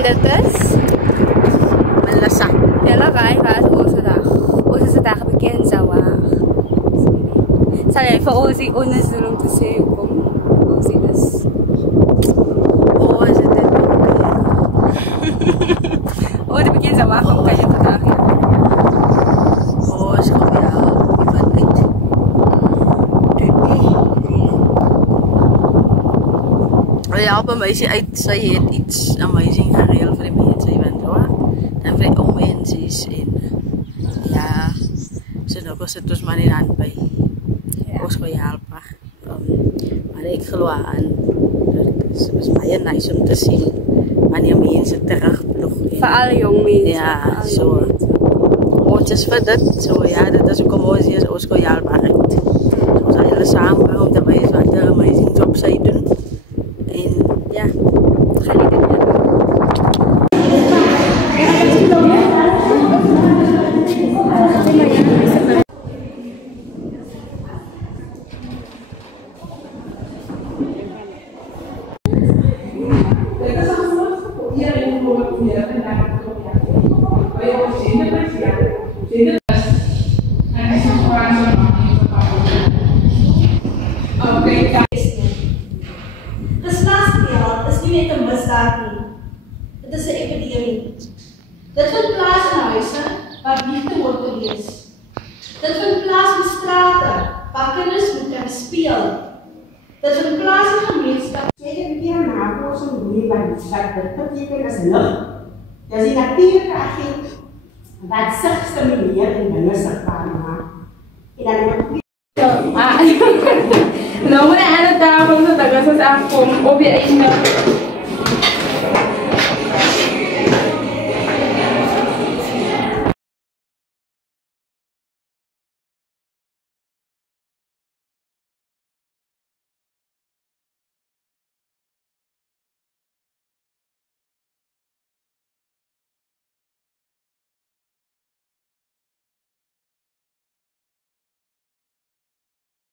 En dit is? Melissa. Julle ry wat ons vandag. Ons is vandag bekend Zawag. Sal jy vir ons die onders doen om te sê hoekom ons hier is? Is dit dit? Die bekend Zawag, hoe kan jy vandag hier? Is gewoon ja, iemand uit. Hy help 'n meisie uit, sy het iets amazing gereël vir die mense, want hoor. En vir die ou mensies en ja, so nou was dit ons maar nie aan by. Ons gaan help. Maar ek glo aan. Dit is baie nice om te sien wanneer mense terugploeg. Vir alle jong mense. Ja, so. Ons is vir dit, so ja, dit is ook om ons hier, ons gaan help uit. Ons gaan julle saambring om te wys wat 'n amazing job sy doen. En ja, gaan jy dit doen. Geslagsgeweld is nie net 'n misdaad nie. Dit is 'n epidemie. Dit vind plaas in huise waar liefde hoort te wees. Dit vind plaas in strate waar kinders moet kan speel. Dit vind plaas in gemeenskappe. Jy het hier navorsing doen wat dit beteken is lig. Dis die natuurlike agent wat sig stimuleer en dinge sigbaar maak. En dan word Nou moet jy aan die tafel sit, dan gaan ons afkom op die einde.